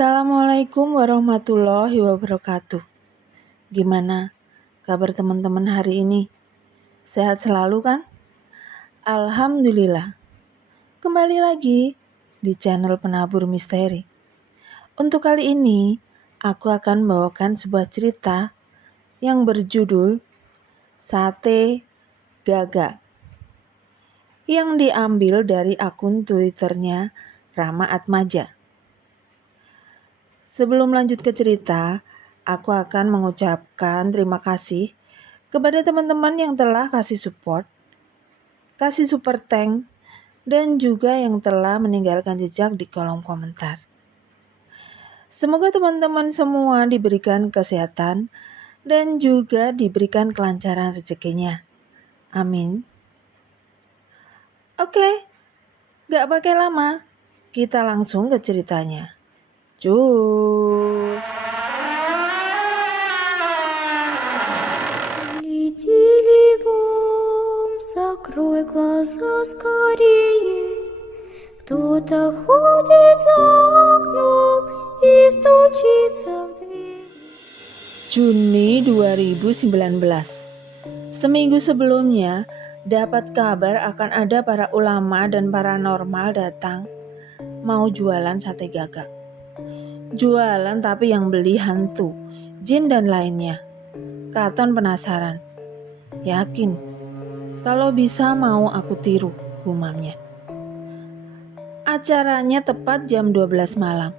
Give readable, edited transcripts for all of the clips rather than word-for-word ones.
Assalamualaikum warahmatullahi wabarakatuh. Gimana kabar teman-teman hari ini? Sehat selalu kan? Alhamdulillah. Kembali lagi di channel Penabur Misteri. Untuk kali ini, aku akan membawakan sebuah cerita yang berjudul Sate Gagak, yang diambil dari akun Twitternya Rama Atmaja. Sebelum lanjut ke cerita, aku akan mengucapkan terima kasih kepada teman-teman yang telah kasih support, kasih super thank, dan juga yang telah meninggalkan jejak di kolom komentar. Semoga teman-teman semua diberikan kesehatan dan juga diberikan kelancaran rezekinya. Amin. Oke, gak pakai lama, kita langsung ke ceritanya. Cus. Закрой глаза скорее. Кто-то ходит за окном и стучится в дверь. Juni 2019. Seminggu sebelumnya dapat kabar akan ada para ulama dan paranormal datang mau jualan sate gagak. Jualan tapi yang beli hantu, jin dan lainnya. Katon penasaran. Yakin kalau bisa mau aku tiru, gumamnya. Acaranya tepat jam 12 malam.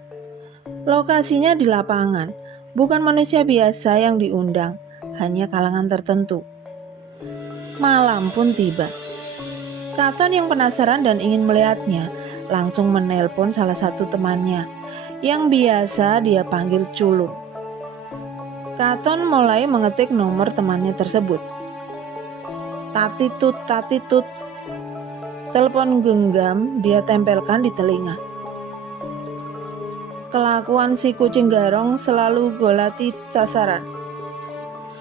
Lokasinya di lapangan, bukan manusia biasa yang diundang, hanya kalangan tertentu. Malam pun tiba. Katon yang penasaran dan ingin melihatnya langsung menelpon salah satu temannya yang biasa dia panggil Culun. Katon mulai mengetik nomor temannya tersebut. Tatitut, tatitut. Telepon genggam dia tempelkan di telinga. Kelakuan si kucing garong selalu golati sasaran.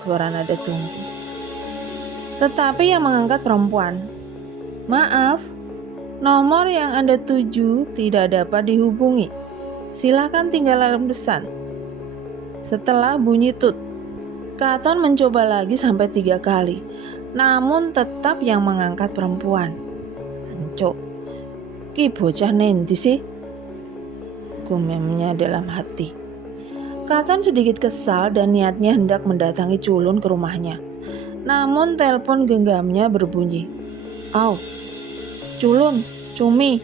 Suara nada tunggu. Tetapi yang mengangkat perempuan. Maaf, nomor yang Anda tuju tidak dapat dihubungi. Silakan tinggalkan pesan. Setelah bunyi tut, Katon mencoba lagi sampai 3 kali. Namun tetap yang mengangkat perempuan. Ancuk, ki bocah nendi sih? Gumamnya dalam hati. Katon sedikit kesal dan niatnya hendak mendatangi Culun ke rumahnya. Namun telepon genggamnya berbunyi. Au, Culun, Cumi,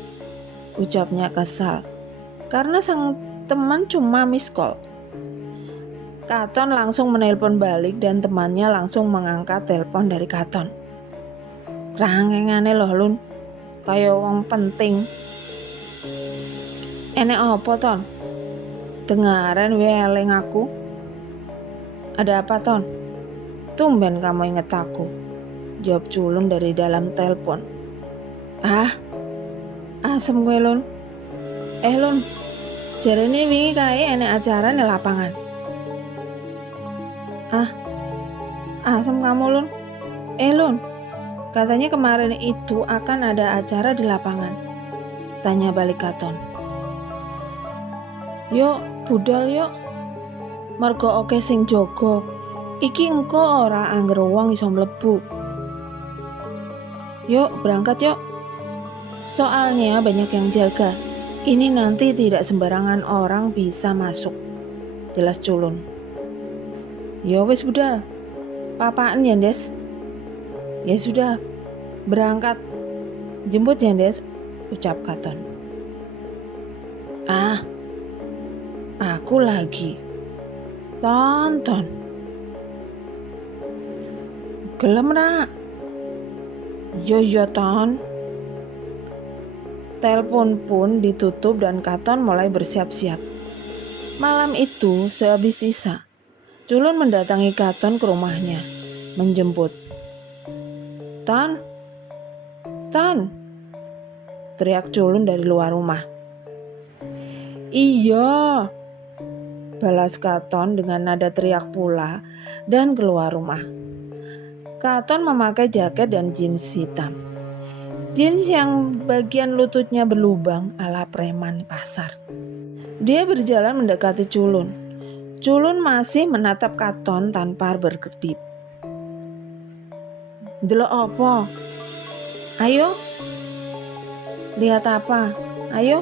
ucapnya kesal. Karena sang teman cuma miss call. Katon langsung menelpon balik dan temannya langsung mengangkat telepon dari Katon. Rangengane loh Lun, kaya wong penting. Enek apa Ton? Dengaran weleng aku. Ada apa Ton? Tumben kamu inget aku, jawab Culun dari dalam telepon. Asem gue Lun. Lun, jarene wingi kae enek acara di lapangan. Asem kamu Lun. Lun, katanya kemarin itu akan ada acara di lapangan, tanya balik Katon. Yuk, budal yuk. Mergo oke sing jogo. Iki engko ora angger wong iso mlebu. Yuk, berangkat yuk. Soalnya banyak yang jaga. Ini nanti tidak sembarangan orang bisa masuk, jelas Culun. Ya wis budal, papaan ya Des? Ya sudah, berangkat. Jemput ya Des, ucap Katon. Aku lagi. Tonton. Gelem ra? Yo Ton. Telepon pun ditutup dan Katon mulai bersiap-siap. Malam itu sehabis sisa, Culun mendatangi Katon ke rumahnya, menjemput. Ton, teriak Culun dari luar rumah. Iya, balas Katon dengan nada teriak pula dan keluar rumah. Katon memakai jaket dan jeans hitam. Jeans yang bagian lututnya berlubang ala preman pasar. Dia berjalan mendekati Culun. Culun masih menatap Katon tanpa berkedip. "Delok apa? Ayo. Lihat apa? Ayo,"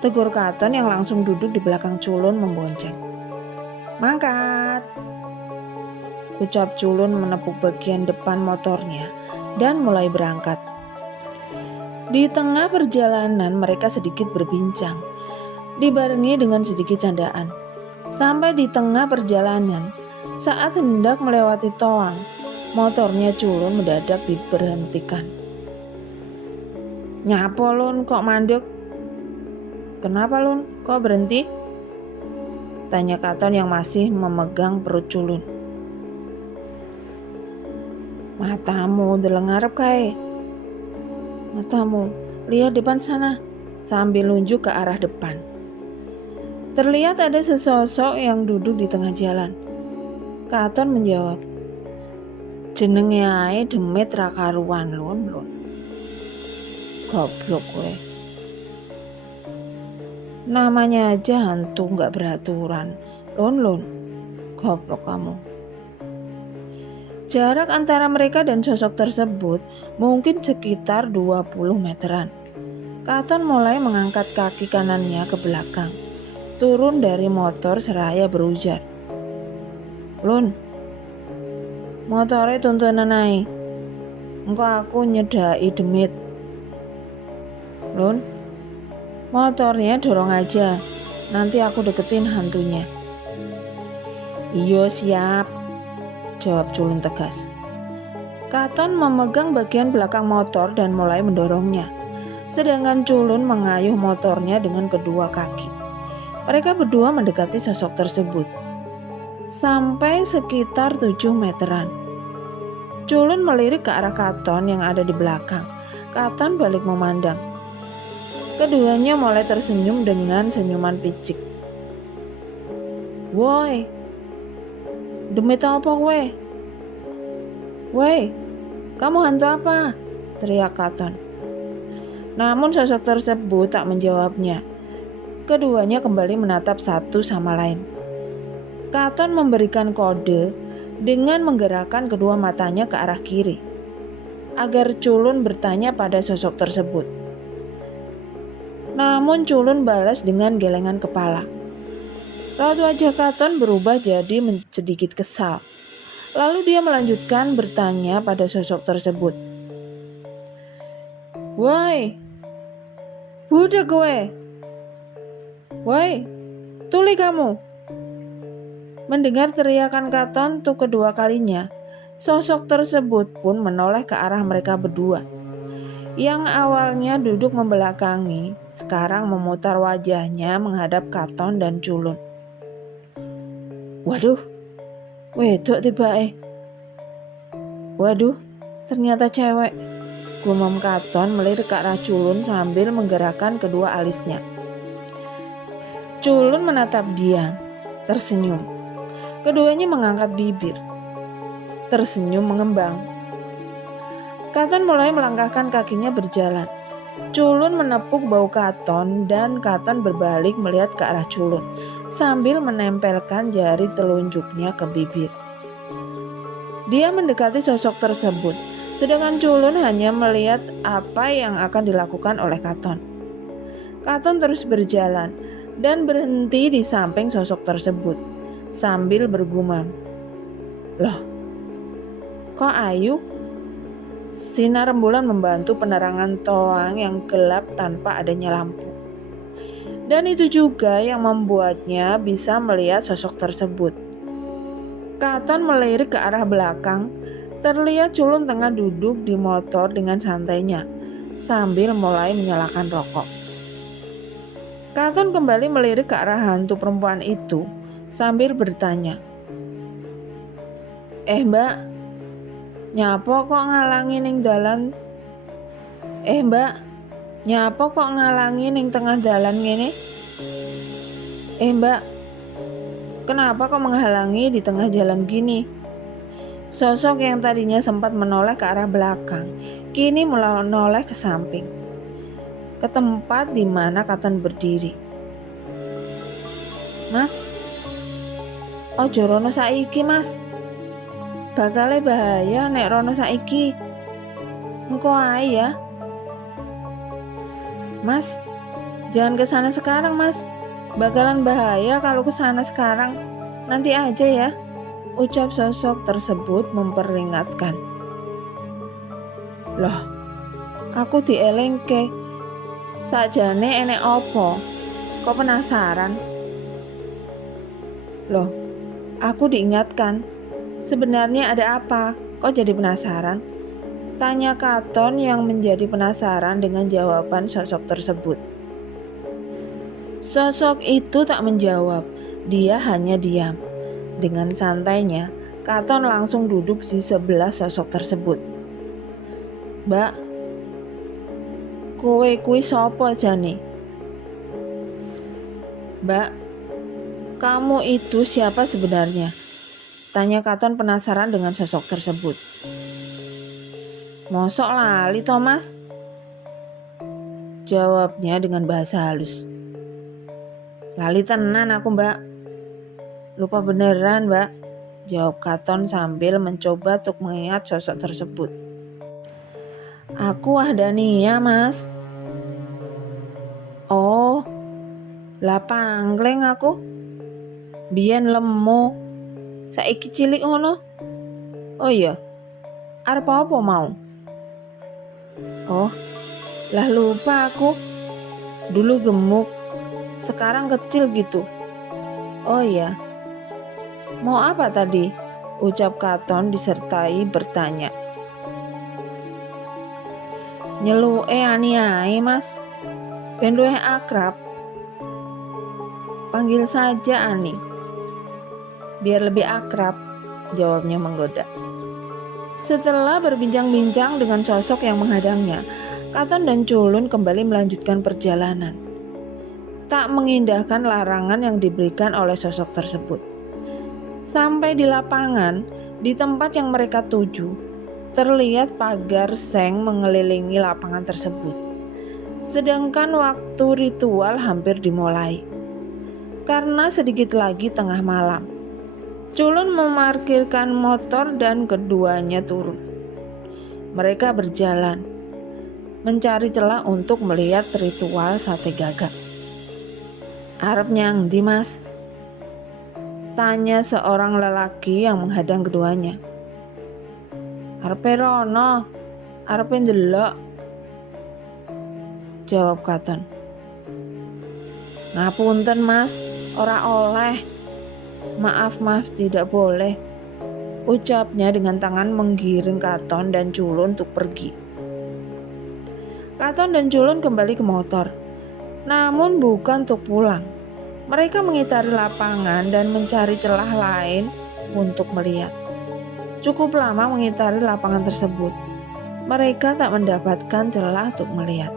tegur Katon yang langsung duduk di belakang Culun membonceng. "Mangkat," ucap Culun menepuk bagian depan motornya dan mulai berangkat. Di tengah perjalanan mereka sedikit berbincang, dibarengi dengan sedikit candaan. Sampai di tengah perjalanan, saat hendak melewati Toang, motornya Culun mendadak diberhentikan. "Nyapa Lun, kok mandek?" "Kenapa Lun, kok berhenti?" tanya Katon yang masih memegang perut Culun. "Matamu deleng ngarep kae. Matamu, lihat depan sana," sambil nunjuk ke arah depan. Terlihat ada sesosok yang duduk di tengah jalan. Katon menjawab, "Jenenge ae demit ra karuan Lun. Goblok kowe. Namanya aja hantu gak beraturan. Lun. Goblok kamu." Jarak antara mereka dan sosok tersebut mungkin sekitar 20 meteran. Katon mulai mengangkat kaki kanannya ke belakang, turun dari motor seraya berujar, "Lun, motore tuntunan ae. Engko aku nyedaki demit. Lun, motornya dorong aja, nanti aku deketin hantunya." "Iya siap," jawab Culun tegas. Katon memegang bagian belakang motor dan mulai mendorongnya, sedangkan Culun mengayuh motornya dengan kedua kaki. Mereka berdua mendekati sosok tersebut sampai sekitar 7 meteran. Culun melirik ke arah Katon yang ada di belakang. Katon balik memandang. Keduanya mulai tersenyum dengan senyuman picik. "Woi, demit apa weh? Woi, kamu hantu apa?" teriak Katon. Namun sosok tersebut tak menjawabnya. Keduanya kembali menatap satu sama lain. Katon memberikan kode dengan menggerakkan kedua matanya ke arah kiri, agar Culun bertanya pada sosok tersebut. Namun Culun balas dengan gelengan kepala. Raut wajah Katon berubah jadi sedikit kesal. Lalu dia melanjutkan bertanya pada sosok tersebut. "Woi, budak gue. Woi, tuli kamu." Mendengar teriakan Katon untuk kedua kalinya, sosok tersebut pun menoleh ke arah mereka berdua. Yang awalnya duduk membelakangi, sekarang memutar wajahnya menghadap Katon dan Culun. "Waduh, wedok tibake. Waduh, ternyata cewek," gumam Katon melirik ke arah Culun sambil menggerakkan kedua alisnya. Culun menatap dia, tersenyum. Keduanya mengangkat bibir, tersenyum mengembang. Katon mulai melangkahkan kakinya berjalan. Culun menepuk bau Katon dan Katon berbalik melihat ke arah Culun sambil menempelkan jari telunjuknya ke bibir. Dia mendekati sosok tersebut, sedangkan Culun hanya melihat apa yang akan dilakukan oleh Katon. Katon terus berjalan dan berhenti di samping sosok tersebut sambil bergumam, "Loh, kok ayu?" Sinar rembulan membantu penerangan Toang yang gelap tanpa adanya lampu. Dan itu juga yang membuatnya bisa melihat sosok tersebut. Katon melirik ke arah belakang. Terlihat Culun tengah duduk di motor dengan santainya sambil mulai menyalakan rokok. Katon kembali melirik ke arah hantu perempuan itu sambil bertanya, Mbak, nyapa kok ngalangi ning dalan? Mbak, nyapa kok ngalangi ning tengah dalan ngene? Mbak, kenapa kok menghalangi di tengah jalan gini?" Sosok yang tadinya sempat menoleh ke arah belakang, kini menoleh ke samping, ke tempat di mana Katon berdiri. Mas, ojo rono saiki mas, bakale bahaya nek rono saiki. Engko ae ya. Mas, jangan ke sana sekarang mas, bakalan bahaya kalau ke sana sekarang. Nanti aja ya, ucap sosok tersebut memperingatkan. Loh, aku dielengke. Sakjane enek opo? Kok penasaran? Loh, aku diingatkan. Sebenarnya ada apa? Kok jadi penasaran? Tanya Katon yang menjadi penasaran dengan jawaban sosok tersebut. Sosok itu tak menjawab, dia hanya diam. Dengan santainya, Katon langsung duduk di sebelah sosok tersebut. Mbak, kowe kuwi sapa jane? Mbak, kamu itu siapa sebenarnya? Tanya Katon penasaran dengan sosok tersebut. Mosok lali Thomas? Jawabnya dengan bahasa halus. Lali tenan aku mbak. Lupa beneran mbak, jawab Katon sambil mencoba untuk mengingat sosok tersebut. Aku Wahdania mas. Oh, lah pangling aku. Biyen lemo, saiki cilik ngono. Oh iya, arep apa mau? Oh, lah lupa aku. Dulu gemuk, sekarang kecil gitu. Oh iya, mau apa tadi? Ucap Katon disertai bertanya. Nyeluke ani ae mas, ben luwih akrab. Panggil saja Ani, biar lebih akrab, jawabnya menggoda. Setelah berbincang-bincang dengan sosok yang menghadangnya, Katon dan Culun kembali melanjutkan perjalanan. Tak mengindahkan larangan yang diberikan oleh sosok tersebut. Sampai di lapangan, di tempat yang mereka tuju, terlihat pagar seng mengelilingi lapangan tersebut. Sedangkan waktu ritual hampir dimulai. Karena sedikit lagi tengah malam. Culun memarkirkan motor dan keduanya turun. Mereka berjalan, mencari celah untuk melihat ritual sate gagak. Arep nyang ndi mas? Tanya seorang lelaki yang menghadang keduanya. Arepe rono, arepe ndelok, jawab Katon. Ngapunten mas, ora oleh. Maaf tidak boleh, ucapnya dengan tangan menggiring Katon dan Culun untuk pergi. Katon dan Culun kembali ke motor, namun bukan untuk pulang. Mereka mengitari lapangan dan mencari celah lain untuk melihat. Cukup lama mengitari lapangan tersebut, mereka tak mendapatkan celah untuk melihat.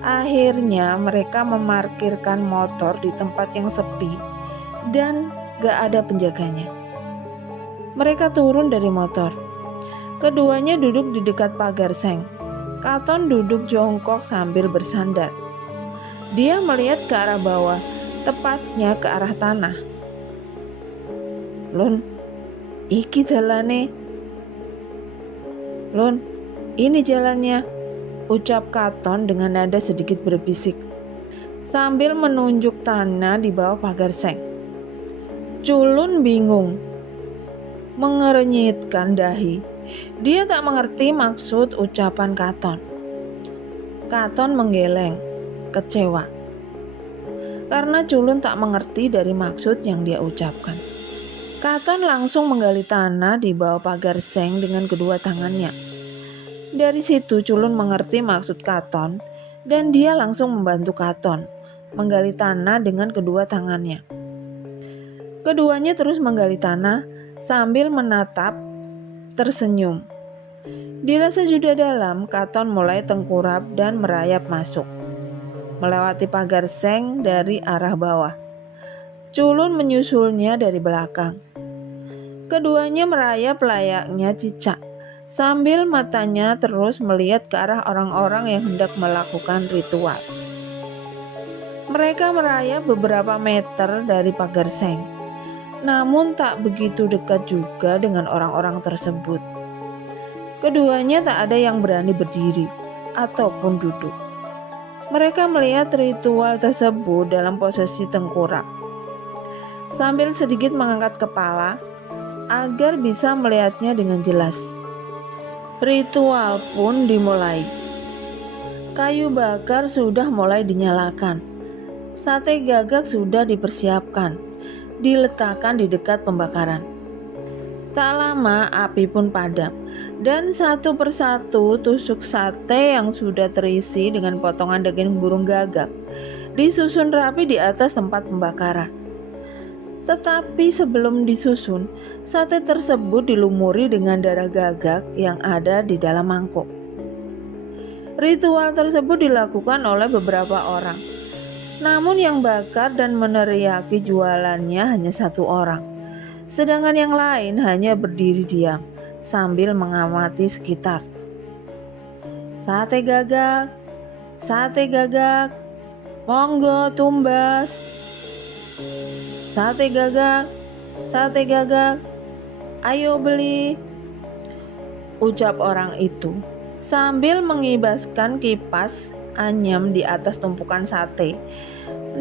Akhirnya mereka memarkirkan motor di tempat yang sepi dan gak ada penjaganya. Mereka turun dari motor. Keduanya duduk di dekat pagar seng. Katon duduk jongkok sambil bersandar. Dia melihat ke arah bawah, tepatnya ke arah tanah. Lun, iki jalane. Lun, ini jalannya, ucap Katon dengan nada sedikit berbisik, sambil menunjuk tanah di bawah pagar seng. Culun bingung, mengernyitkan dahi. Dia tak mengerti maksud ucapan Katon. Katon menggeleng, kecewa, karena Culun tak mengerti dari maksud yang dia ucapkan. Katon langsung menggali tanah di bawah pagar seng dengan kedua tangannya. Dari situ Culun mengerti maksud Katon dan dia langsung membantu Katon menggali tanah dengan kedua tangannya. Keduanya terus menggali tanah sambil menatap tersenyum. Dirasa sudah dalam, Katon mulai tengkurap dan merayap masuk, melewati pagar seng dari arah bawah. Culun menyusulnya dari belakang. Keduanya merayap layaknya cicak, sambil matanya terus melihat ke arah orang-orang yang hendak melakukan ritual. Mereka merayap beberapa meter dari pagar seng, namun tak begitu dekat juga dengan orang-orang tersebut. Keduanya tak ada yang berani berdiri ataupun duduk. Mereka melihat ritual tersebut dalam posisi tengkurap, sambil sedikit mengangkat kepala agar bisa melihatnya dengan jelas. Ritual pun dimulai. Kayu bakar sudah mulai dinyalakan. Sate gagak sudah dipersiapkan, diletakkan di dekat pembakaran. Tak lama api pun padam, dan satu persatu tusuk sate yang sudah terisi dengan potongan daging burung gagak disusun rapi di atas tempat pembakaran. Tetapi sebelum disusun, sate tersebut dilumuri dengan darah gagak yang ada di dalam mangkuk. Ritual tersebut dilakukan oleh beberapa orang, namun yang bakar dan meneriaki jualannya hanya satu orang, sedangkan yang lain hanya berdiri diam sambil mengamati sekitar. Sate gagak, monggo tumbas. Sate gagak, ayo beli, ucap orang itu sambil mengibaskan kipas anyam di atas tumpukan sate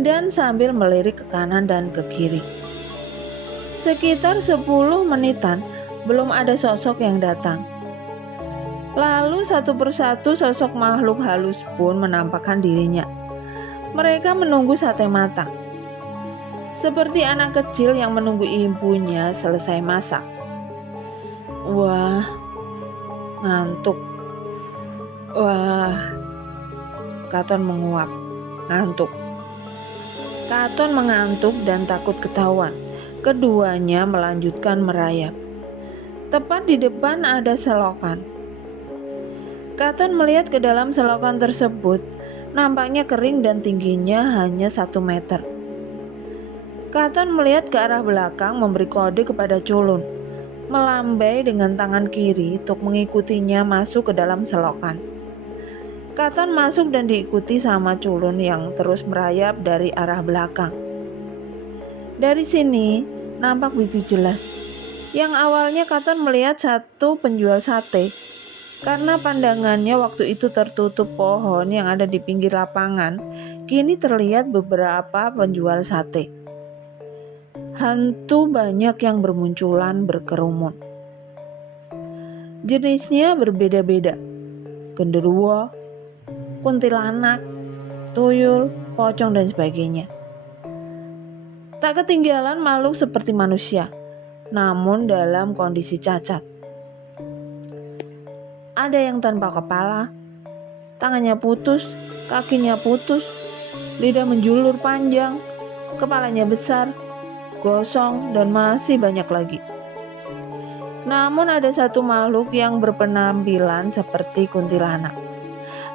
dan sambil melirik ke kanan dan ke kiri. Sekitar 10 menitan belum ada sosok yang datang. Lalu satu persatu sosok makhluk halus pun menampakkan dirinya. Mereka menunggu sate matang, seperti anak kecil yang menunggu ibunya selesai masak. Wah, ngantuk. Wah, Katon menguap, ngantuk. Katon mengantuk dan takut ketahuan. Keduanya melanjutkan merayap. Tepat di depan ada selokan. Katon melihat ke dalam selokan tersebut, nampaknya kering dan tingginya hanya 1 meter. Katon melihat ke arah belakang memberi kode kepada culun, melambai dengan tangan kiri untuk mengikutinya masuk ke dalam selokan. Katon masuk dan diikuti sama culun yang terus merayap dari arah belakang. Dari sini nampak begitu jelas. Yang awalnya Katon melihat satu penjual sate, karena pandangannya waktu itu tertutup pohon yang ada di pinggir lapangan. Kini terlihat beberapa penjual sate. Hantu banyak yang bermunculan berkerumun. Jenisnya berbeda-beda. Genderuwo, kuntilanak, tuyul, pocong dan sebagainya. Tak ketinggalan makhluk seperti manusia, namun dalam kondisi cacat. Ada yang tanpa kepala, tangannya putus, kakinya putus, lidah menjulur panjang, kepalanya besar, gosong, dan masih banyak lagi. Namun ada satu makhluk yang berpenampilan seperti kuntilanak.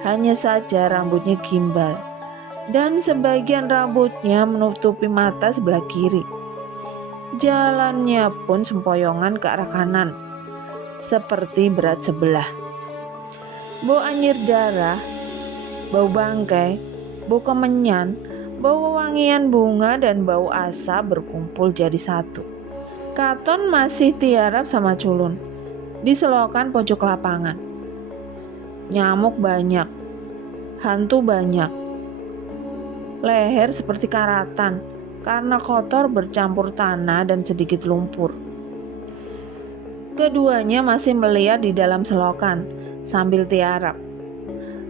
Hanya saja rambutnya gimbal dan sebagian rambutnya menutupi mata sebelah kiri. Jalannya pun sempoyongan ke arah kanan, seperti berat sebelah. Bau anyir darah, bau bangkai, bau kemenyan, bau wangian bunga dan bau asap berkumpul jadi satu. Katon masih tiarap sama culun di selokan pojok lapangan. Nyamuk banyak, hantu banyak. Leher seperti karatan karena kotor bercampur tanah dan sedikit lumpur. Keduanya masih melihat di dalam selokan sambil tiarap.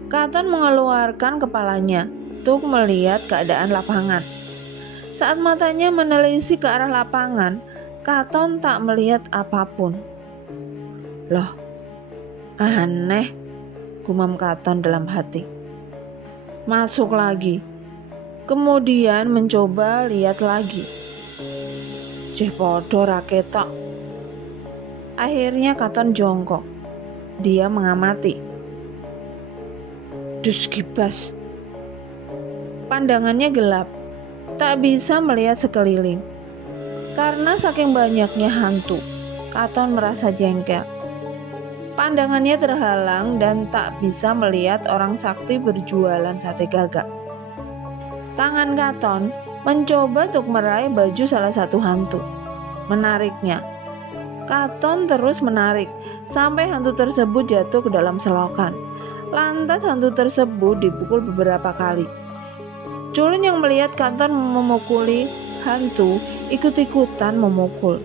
Katon mengeluarkan kepalanya untuk melihat keadaan lapangan. Saat matanya menelisik ke arah lapangan, Katon tak melihat apapun. Loh, aneh, gumam Katon dalam hati. Masuk lagi. Kemudian mencoba lihat lagi. Cih podo ra ketok. Akhirnya Katon jongkok. Dia mengamati. Dus kibas. Pandangannya gelap, tak bisa melihat sekeliling. Karena saking banyaknya hantu, Katon merasa jengkel. Pandangannya terhalang dan tak bisa melihat orang sakti berjualan sate gagak. Tangan Katon mencoba untuk meraih baju salah satu hantu. Menariknya. Katon terus menarik sampai hantu tersebut jatuh ke dalam selokan. Lantas hantu tersebut dipukul beberapa kali. Culun yang melihat Katon memukuli hantu ikut-ikutan memukul.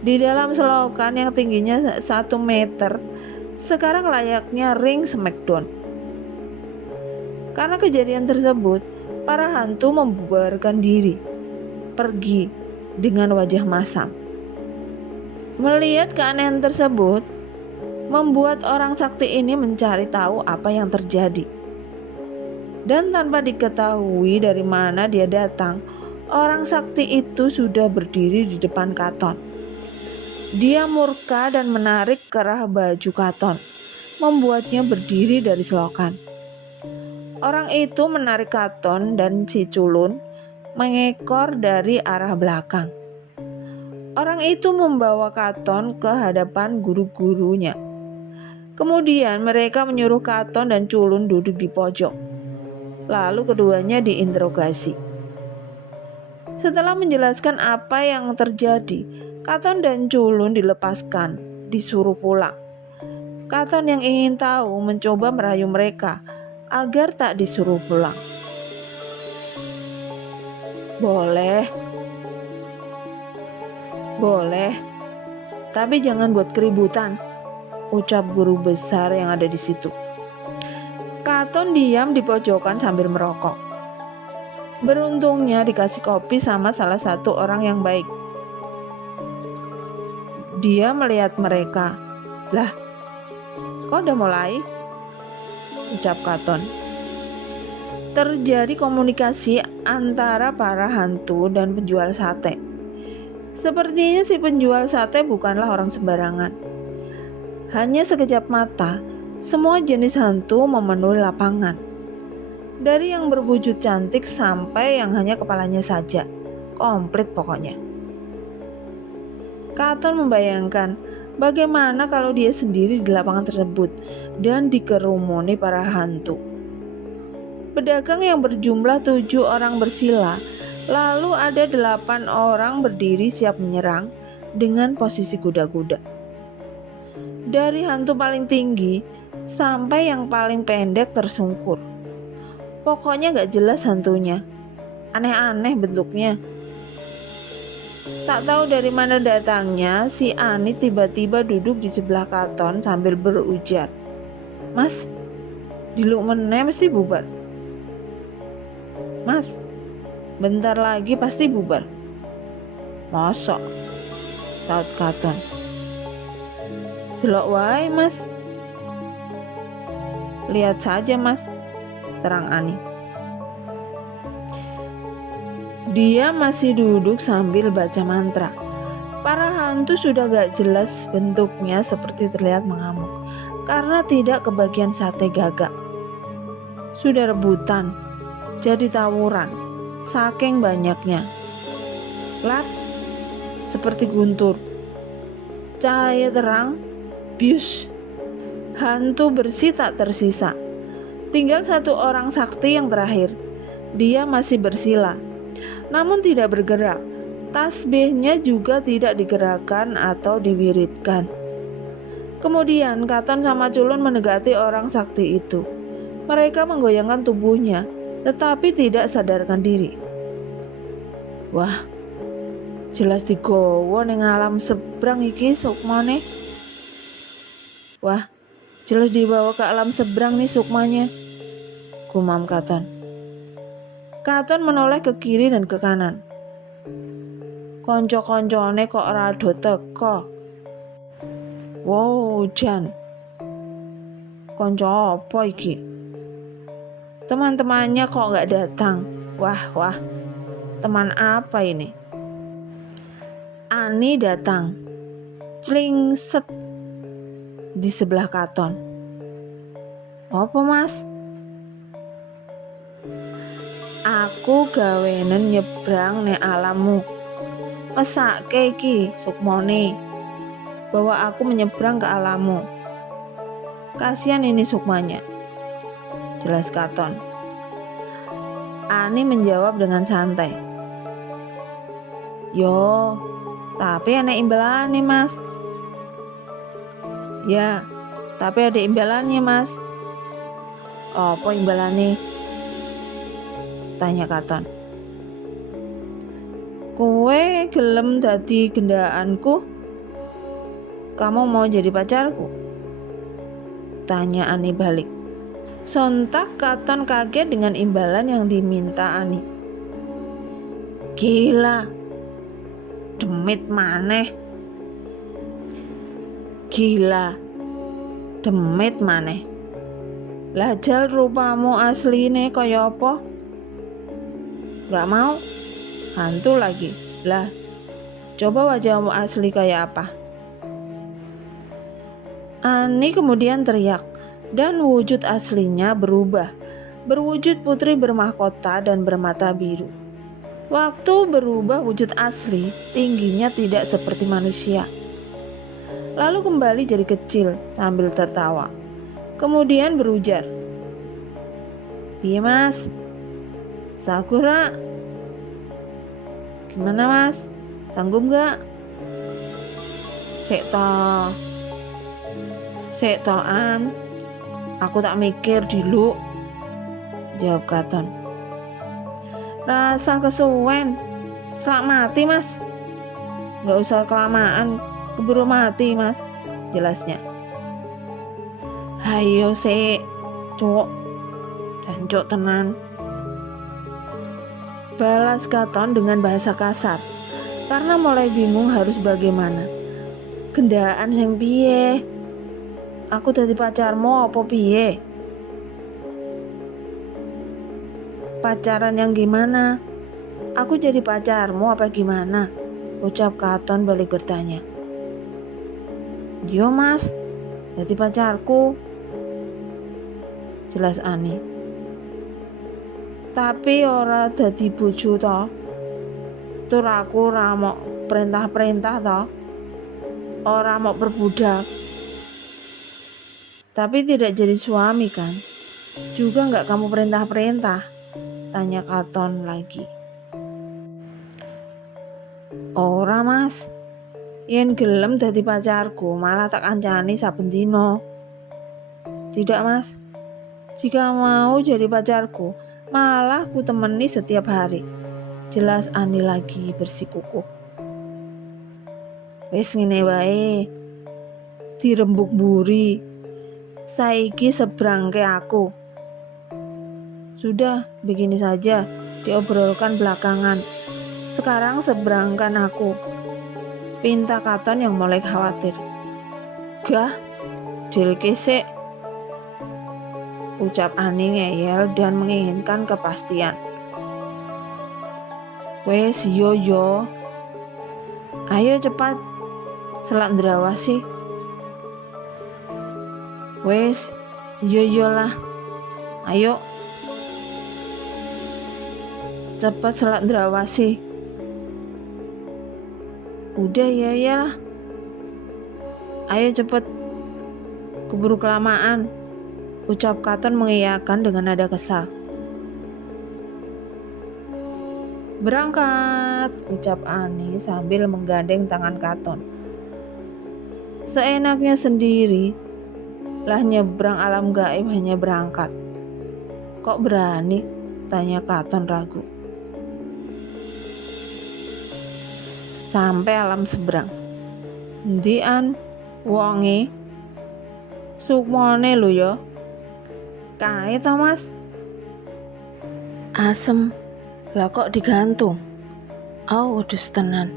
Di dalam selokan yang tingginya 1 meter, sekarang layaknya ring Smackdown. Karena kejadian tersebut, para hantu membubarkan diri, pergi dengan wajah masam. Melihat keanehan tersebut, membuat orang sakti ini mencari tahu apa yang terjadi. Dan tanpa diketahui dari mana dia datang, orang sakti itu sudah berdiri di depan Katon. Dia murka dan menarik kerah baju Katon, membuatnya berdiri dari selokan. Orang itu menarik Katon dan si Culun mengekor dari arah belakang. Orang itu membawa Katon ke hadapan guru-gurunya. Kemudian mereka menyuruh Katon dan Culun duduk di pojok. Lalu keduanya diinterogasi. Setelah menjelaskan apa yang terjadi, Katon dan Culun dilepaskan, disuruh pulang. Katon yang ingin tahu mencoba merayu mereka agar tak disuruh pulang. Boleh, tapi jangan buat keributan, ucap guru besar yang ada di situ. Katon diam di pojokan sambil merokok. Beruntungnya dikasih kopi sama salah satu orang yang baik. Dia melihat mereka. Lah, kok udah mulai? Ucap Katon. Terjadi komunikasi antara para hantu dan penjual sate. Sepertinya si penjual sate bukanlah orang sembarangan. Hanya sekejap mata, semua jenis hantu memenuhi lapangan. Dari yang berwujud cantik sampai yang hanya kepalanya saja. Komplit pokoknya. Katon membayangkan bagaimana kalau dia sendiri di lapangan tersebut dan dikerumuni para hantu. Pedagang yang berjumlah 7 orang bersila, lalu ada 8 orang berdiri siap menyerang dengan posisi kuda-kuda. Dari hantu paling tinggi sampai yang paling pendek tersungkur. Pokoknya gak jelas hantunya. Aneh-aneh bentuknya. Tak tahu dari mana datangnya, si Ani tiba-tiba duduk di sebelah Katon sambil berujar, "Mas, diluk meneh mesti bubar. Mas, bentar lagi pasti bubar." "Mosok?" saut Katon. "Delok wae, Mas." "Lihat saja, Mas," terang Ani. Dia masih duduk sambil baca mantra. Para hantu sudah gak jelas bentuknya, seperti terlihat mengamuk karena tidak kebagian sate gagak. Sudah rebutan, jadi tawuran, saking banyaknya. Lat, seperti guntur. Cahaya terang, bius. Hantu bersih tak tersisa. Tinggal 1 orang sakti yang terakhir. Dia masih bersila, namun tidak bergerak. Tasbihnya juga tidak digerakkan atau diwiridkan. Kemudian Katon sama Culun mendekati orang sakti itu. Mereka menggoyangkan tubuhnya, tetapi tidak sadarkan diri. Wah, jelas digowo ning alam seberang iki sukmane. Wah, jelas dibawa ke alam seberang nih sukmanya, gumam Katon. Katon menoleh ke kiri dan ke kanan. Konco-koncone kok rado teko. Wow, Jan. Konco apa iki? Teman-temannya kok gak datang? Wah. Teman apa ini? Ani datang. Clingset di sebelah Katon. Apa, Mas? Aku gawenen nyebrang nek alammu. Mesake iki sukmone. Bawa aku menyeberang ke alammu. Kasihan ini sukmanya, jelas Katon. Ani menjawab dengan santai. Yo, tapi enek imbalannya mas. Ya, tapi ada imbalannya mas. Apa imbalannya? Tanya Katon. Kowe gelem dadi gendaanku? Kamu mau jadi pacarku? Tanya Ani balik. Sontak Katon kaget dengan imbalan yang diminta Ani. Gila, demit maneh. Gila, demit maneh. Lajal rupamu asline kaya apa? Gak mau, hantu lagi. Lah, coba wajahmu asli kayak apa? Ani kemudian teriak, dan wujud aslinya berubah, berwujud putri bermahkota dan bermata biru. Waktu berubah wujud asli, tingginya tidak seperti manusia. Lalu kembali jadi kecil sambil tertawa. Kemudian berujar, "Piye mas? Sakura? Gimana mas? Sanggup gak?" Sek toan, aku tak mikir dulu, jawab Katon. Rasa kesuwen, selak mati mas. Gak usah kelamaan, keburu mati mas, jelasnya. Hayo sek, cok, dan cok tenan, balas Katon dengan bahasa kasar, karena mulai bingung harus bagaimana. Gendaan sing piye? Aku dadi pacarmu apa piye? Pacaran yang gimana? Aku jadi pacarmu apa gimana? Ucap Katon balik bertanya. Yo mas, jadi pacarku, jelas Ani. Tapi ora dadi bojo to. Tur aku ora mau perintah-perintah to. Ora mau perbudak. Tapi tidak jadi suami kan? Juga nggak kamu perintah-perintah? Tanya Katon lagi. Ora mas, yen gelem dadi pacarku malah tak kancani saben dino. Tidak mas, jika mau jadi pacarku malah ku temani setiap hari, jelas Ani lagi bersikukuh. Wes ngene wae, dirembuk buri. Saiki sebrang ke aku. Sudah, begini saja, diobrolkan belakangan. Sekarang seberangkan aku, pinta Katon yang mulai khawatir. Gah, dil kesek, ucap Ani ngeyel dan menginginkan kepastian. Wes yo, ayo cepat, selak ndrawasi. Wes, yo lah, ayo, cepat selak ndrawasi. Udah ya lah, ayo cepet, keburu kelamaan, ucap Katon mengiyakan dengan nada kesal. Berangkat, ucap Ani sambil menggandeng tangan Katon. Seenaknya sendiri lah nyebrang alam gaib hanya berangkat. Kok berani? Tanya Katon ragu. Sampai alam seberang. Ndian, wonge, sukmone lho ya. Kae to mas? Asem, lah kok digantung? Wedhus tenan.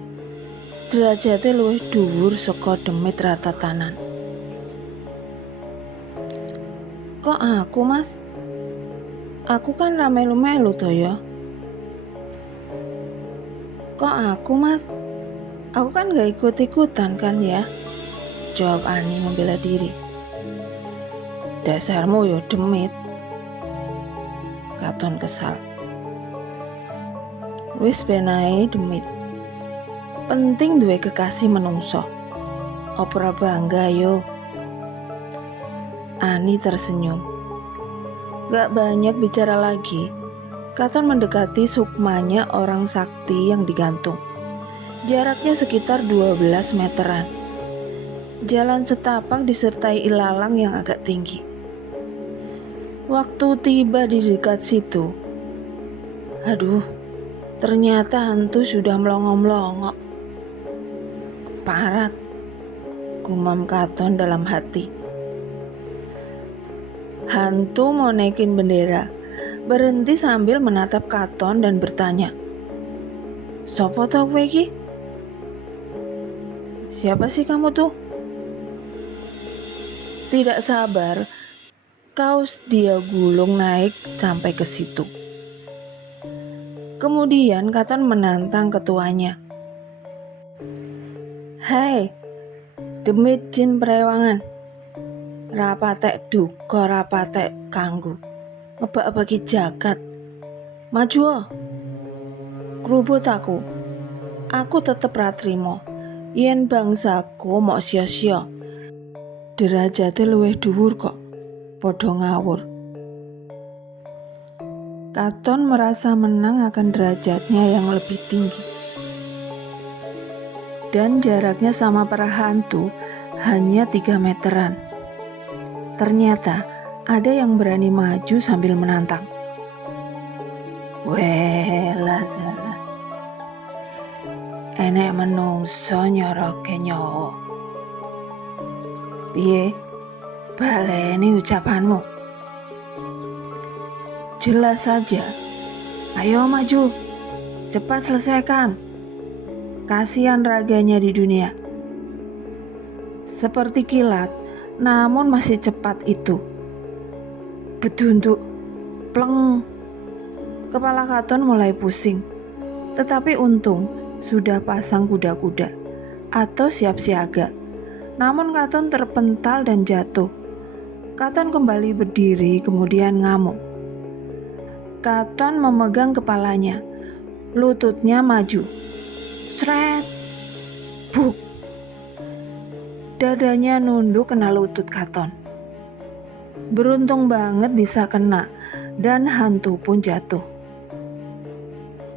Derajate luwih dhuwur saka demit ratatanan. Kok aku mas? Aku kan ra melu-melu to ya. Kok aku mas? Aku kan gak ikut-ikutan kan ya, jawab Ani membela diri. Dasarmu yo demit, Katon kesal. Wis benae demit, penting duwe kekasih menungso. Opera bangga yo. Ani tersenyum. Gak banyak bicara lagi, Katon mendekati sukmanya orang sakti yang digantung. Jaraknya sekitar 12 meteran. Jalan setapak disertai ilalang yang agak tinggi. Waktu tiba di dekat situ, aduh, ternyata hantu sudah melongo-melongo. Parat, gumam Katon dalam hati. Hantu mau naikin bendera, berhenti sambil menatap Katon dan bertanya, "Sopo to kowe iki? Siapa sih kamu tuh?" Tidak sabar, kaos dia gulung naik sampai ke situ. Kemudian Katon menantang ketuanya. "Hai, demit jin prewangan. Rapatek duka rapatek kanggo. Ngebak-bagi jagat. Maju oh. Krubut aku. Aku tetep ratrimo. Yen bangsaku mok sia-sia. Derajate luwih dhuwur kok. Padha ngawur." Katon merasa menang akan derajatnya yang lebih tinggi. Dan jaraknya sama para hantu hanya 3 meteran. Ternyata ada yang berani maju sambil menantang. Welah, enek menungso nyoroke nyawa. Piye? Baleni ucapanmu. Jelas saja. Ayo maju. Cepat selesaikan. Kasihan raganya di dunia. Seperti kilat, namun masih cepat itu. Bedunduk. Pleng. Kepala Katon mulai pusing. Tetapi untung sudah pasang kuda-kuda atau siap siaga. Namun Katon terpental dan jatuh. Katon kembali berdiri kemudian ngamuk. Katon memegang kepalanya. Lututnya maju. Sret. Buk. Dadanya nunduk kena lutut Katon. Beruntung banget bisa kena dan hantu pun jatuh.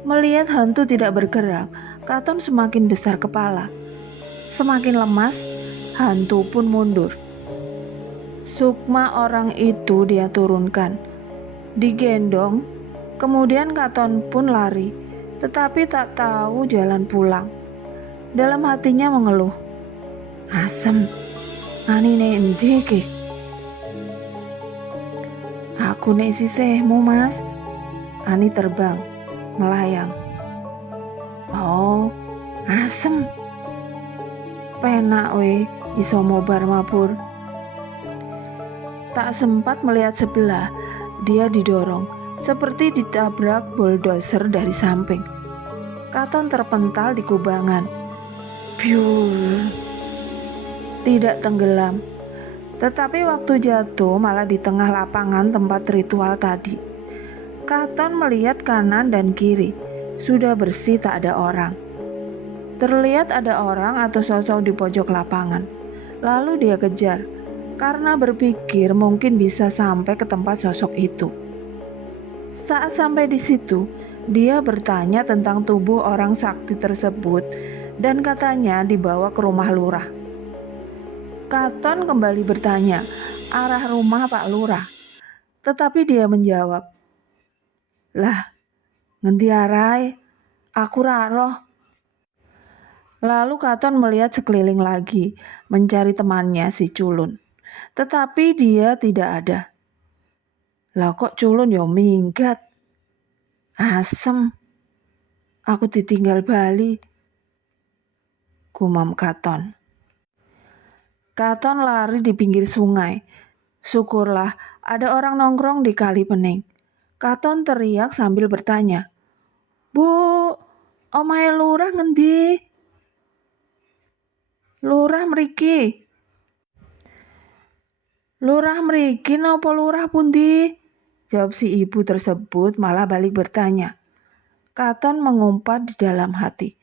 Melihat hantu tidak bergerak, Katon semakin besar kepala. Semakin lemas, hantu pun mundur. Sukma orang itu dia turunkan. Digendong, kemudian Katon pun lari, tetapi tak tahu jalan pulang. Dalam hatinya mengeluh, "Asem, anine endi iki? Aku nek sisihmu, Mas." Ani terbang, melayang. "Oh, asem. Penak we iso mobar mabur." Tak sempat melihat sebelah, dia didorong seperti ditabrak bulldozer dari samping. Katon terpental di kubangan. Biur. Tidak tenggelam. Tetapi waktu jatuh malah di tengah lapangan tempat ritual tadi. Katon melihat kanan dan kiri. Sudah bersih, tak ada orang. Terlihat ada orang atau sosok di pojok lapangan. Lalu dia kejar, karena berpikir mungkin bisa sampai ke tempat sosok itu. Saat sampai di situ, dia bertanya tentang tubuh orang sakti tersebut dan katanya dibawa ke rumah lurah. Katon kembali bertanya arah rumah Pak Lurah, tetapi dia menjawab, "Lah, ngendi arahe? Aku ra roh." Lalu Katon melihat sekeliling lagi, mencari temannya si Culun. Tetapi dia tidak ada. Lah kok Culun ya minggat? Asem. Aku ditinggal Bali. Gumam Katon. Katon lari di pinggir sungai. Syukurlah ada orang nongkrong di kali pening. Katon teriak sambil bertanya, "Bu, omahe lurah ngendi?" "Lurah mriki." "Lurah mriki napa lurah pundi?" jawab si ibu tersebut malah balik bertanya. Katon mengumpat di dalam hati.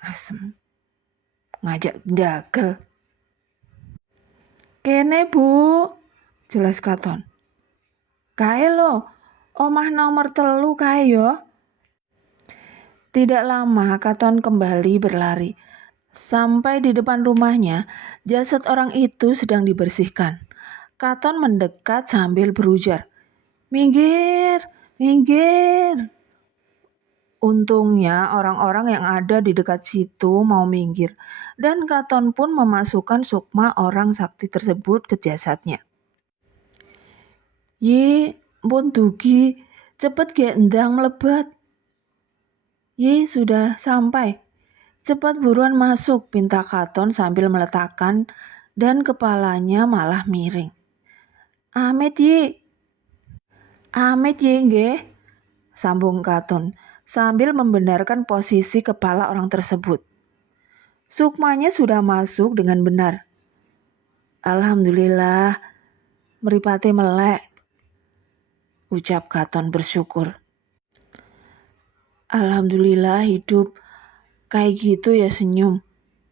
Asem. Ngajak ndagel. "Kene Bu," jelas Katon. "Kae lo, Omah nomor 3 kae yo. Tidak lama Katon kembali berlari. Sampai di depan rumahnya, jasad orang itu sedang dibersihkan. Katon mendekat sambil berujar, "Minggir, minggir." Untungnya orang-orang yang ada di dekat situ mau minggir, dan Katon pun memasukkan sukma orang sakti tersebut ke jasadnya. "Ye, mpun dugi, cepet ge endang mlebet." "Ye, sudah sampai. Cepat buruan masuk," pinta Katon sambil meletakkan dan kepalanya malah miring. "Amit ye." "Amit ye nggih," sambung Katon sambil membenarkan posisi kepala orang tersebut. Sukmanya sudah masuk dengan benar. "Alhamdulillah, mripate melek," ucap Katon bersyukur. "Alhamdulillah hidup. Kayak gitu ya senyum.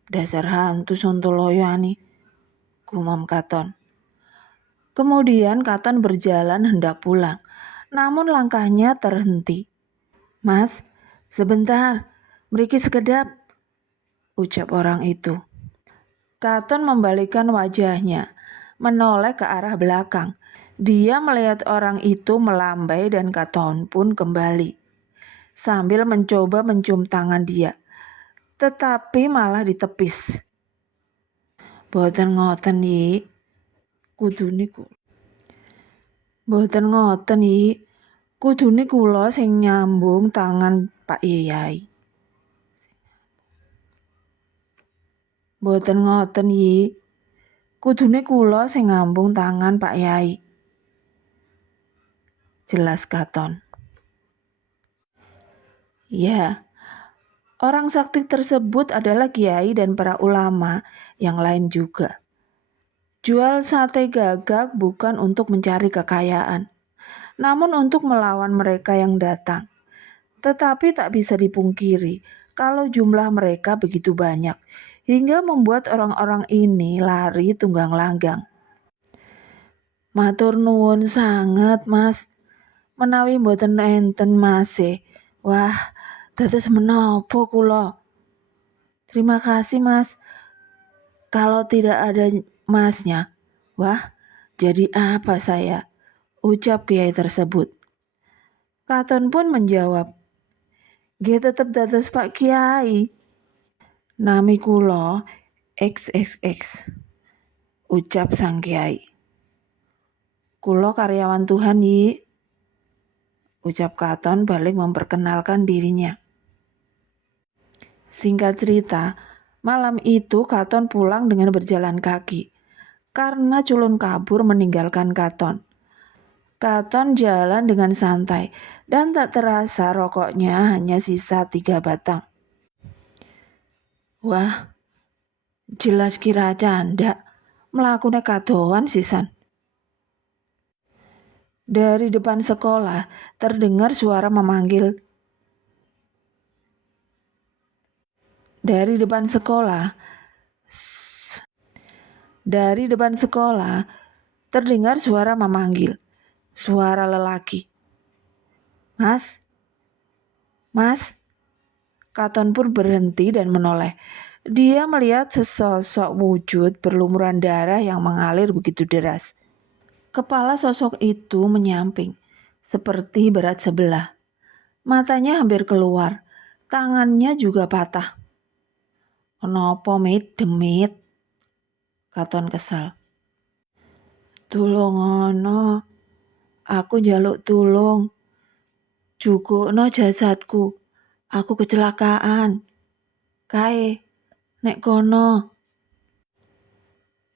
Dasar hantu sontoloyo ani," gumam Katon. Kemudian Katon berjalan hendak pulang, namun langkahnya terhenti. "Mas, sebentar, mriki sekedap," ucap orang itu. Katon membalikkan wajahnya, menoleh ke arah belakang. Dia melihat orang itu melambai dan Katon pun kembali, sambil mencoba mencium tangan dia, tetapi malah ditepis. "Boten ngoten iki, kudune Boten ngoten iki, kudune kula sing nyambung tangan Pak Yayai." "Boten ngoten iki, kudune kula sing ngambung tangan Pak Yai," jelas Katon. Ya, orang sakti tersebut adalah kiai dan para ulama yang lain juga. Jual sate gagak bukan untuk mencari kekayaan, namun untuk melawan mereka yang datang. Tetapi tak bisa dipungkiri kalau jumlah mereka begitu banyak, hingga membuat orang-orang ini lari tunggang langgang. "Matur nuwun sanget, Mas. Menawi mboten enten Mase, wah, dados menapa kula. Terima kasih, Mas. Kalau tidak ada Masnya, wah, jadi apa saya?" ucap kiai tersebut. Katon pun menjawab, "Nggih tetep dados Pak Kiai. Nami kula XXX," ucap sang kiai. "Kula karyawan Tuhan yi," ucap Katon balik memperkenalkan dirinya. Singkat cerita, malam itu Katon pulang dengan berjalan kaki, karena culun kabur meninggalkan Katon. Katon jalan dengan santai, dan tak terasa rokoknya hanya sisa 3 batang. Wah, jelas kira canda, mlakune kadoan sisan. Dari depan sekolah terdengar suara memanggil. Dari depan sekolah terdengar suara memanggil. Suara lelaki. "Mas, Mas." Katon pun berhenti dan menoleh. Dia melihat sesosok wujud berlumuran darah yang mengalir begitu deras. Kepala sosok itu menyamping, seperti berat sebelah. Matanya hampir keluar, tangannya juga patah. "Nopo mit demit?" Katon kesal. "Tulungono, aku njaluk tulung. Jukukno jasadku. Aku kecelakaan. Kae, nek kono,"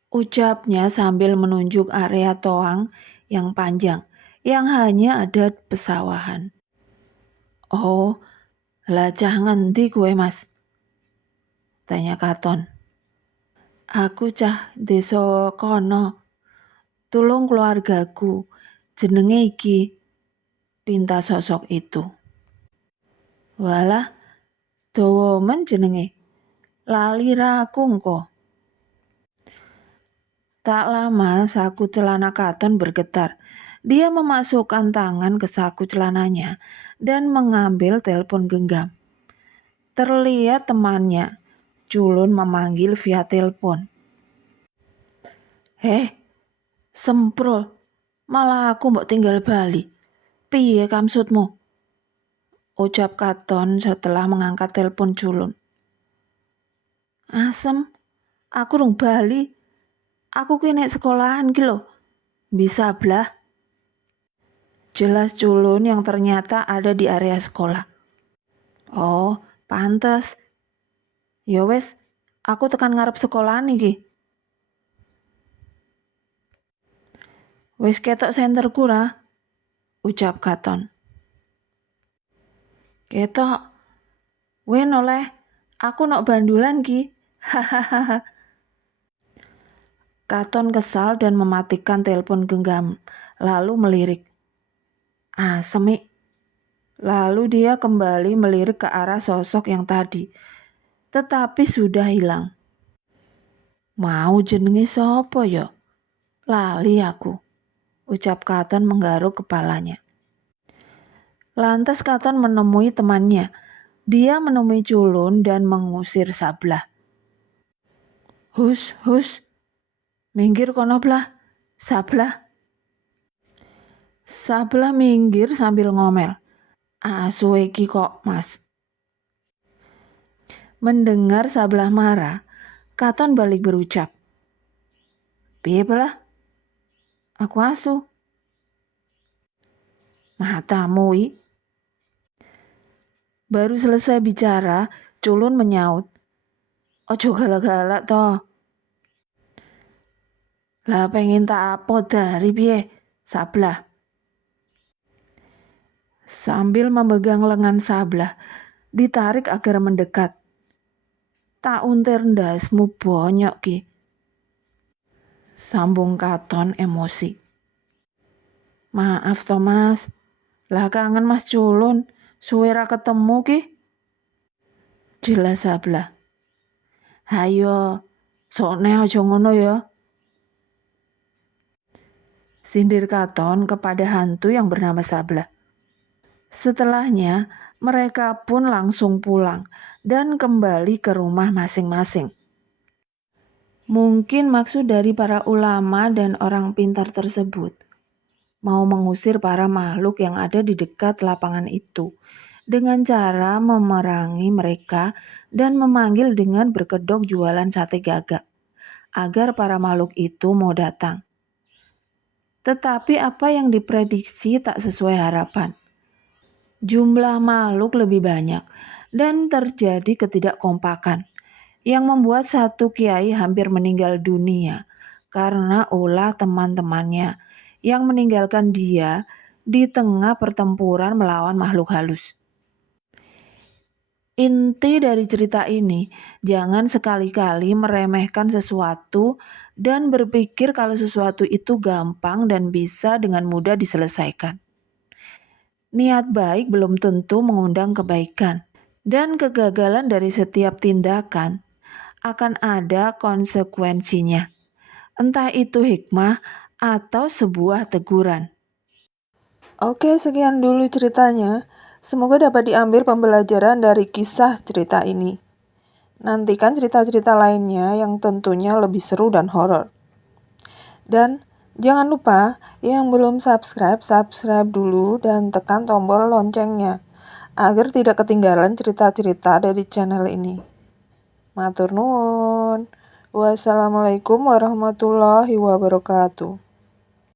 ucapnya sambil menunjuk area toang yang panjang yang hanya ada pesawahan. "Oh, lah cah ngendi kowe, Mas?" tanya Katon. "Aku cah desa kono. Tulung keluargaku. Jenenge iki," pinta sosok itu. "Walah, dawa men jenenge. Lali ra aku engko." Tak lama saku celana Katon bergetar Dia memasukkan tangan ke saku celananya dan mengambil telepon genggam. Terlihat temannya, culun, memanggil via telepon. Semprol, malah aku mbok tinggal bali. Piye kamsutmu? Ucap Katon setelah mengangkat telepon culun. Asem, aku rung bali. Aku kuwi nek sekolahan ki lho. Bisa blah. Jelas culun yang ternyata ada di area sekolah. Oh, pantes. Ya wes, aku tekan ngarep sekolahan iki. Wes ketok senterku ra, ucap Katon. Ketok, wen oleh, aku nok bandulan ki. Hahaha. Katon kesal dan mematikan telepon genggam, lalu melirik. Semik. Lalu dia kembali melirik ke arah sosok yang tadi, tetapi sudah hilang. Mau jenenge sopo yo? Lali aku, ucap Katon menggaruk kepalanya. Lantas Katon menemui temannya. Dia menemui culun dan mengusir Sablah. Hus, minggir kono blah, Sablah. Sablah minggir sambil ngomel. Asu iki kok, Mas. Mendengar Sablah marah, Katon balik berucap. Piye belah? Aku asu. Matamu i. Baru selesai bicara, culun menyaut. Ojo galak-galak toh. Lah pengen tak apa dari piye, Sablah. Sambil memegang lengan Sablah, ditarik agar mendekat. Tak untir ndasmu bonyok ki. Sambung Katon emosi. Maaf Thomas, lah kangen Mas Culun, suwe ra ketemu ki. Jelas Sablah. Hayo, sokne aja ngono ya. Sindir Katon kepada hantu yang bernama Sablah. Setelahnya, mereka pun langsung pulang dan kembali ke rumah masing-masing. Mungkin maksud dari para ulama dan orang pintar tersebut mau mengusir para makhluk yang ada di dekat lapangan itu dengan cara memerangi mereka dan memanggil dengan berkedok jualan sate gagak agar para makhluk itu mau datang. Tetapi apa yang diprediksi tak sesuai harapan. Jumlah makhluk lebih banyak dan terjadi ketidakkompakan yang membuat satu kiai hampir meninggal dunia karena ulah teman-temannya yang meninggalkan dia di tengah pertempuran melawan makhluk halus. Inti dari cerita ini, jangan sekali-kali meremehkan sesuatu dan berpikir kalau sesuatu itu gampang dan bisa dengan mudah diselesaikan. Niat baik belum tentu mengundang kebaikan, dan kegagalan dari setiap tindakan akan ada konsekuensinya. Entah itu hikmah atau sebuah teguran. Oke, sekian dulu ceritanya. Semoga dapat diambil pembelajaran dari kisah cerita ini. Nantikan cerita-cerita lainnya yang tentunya lebih seru dan horor. Dan jangan lupa yang belum subscribe dulu dan tekan tombol loncengnya agar tidak ketinggalan cerita-cerita dari channel ini. Matur nuwun. Wassalamualaikum warahmatullahi wabarakatuh.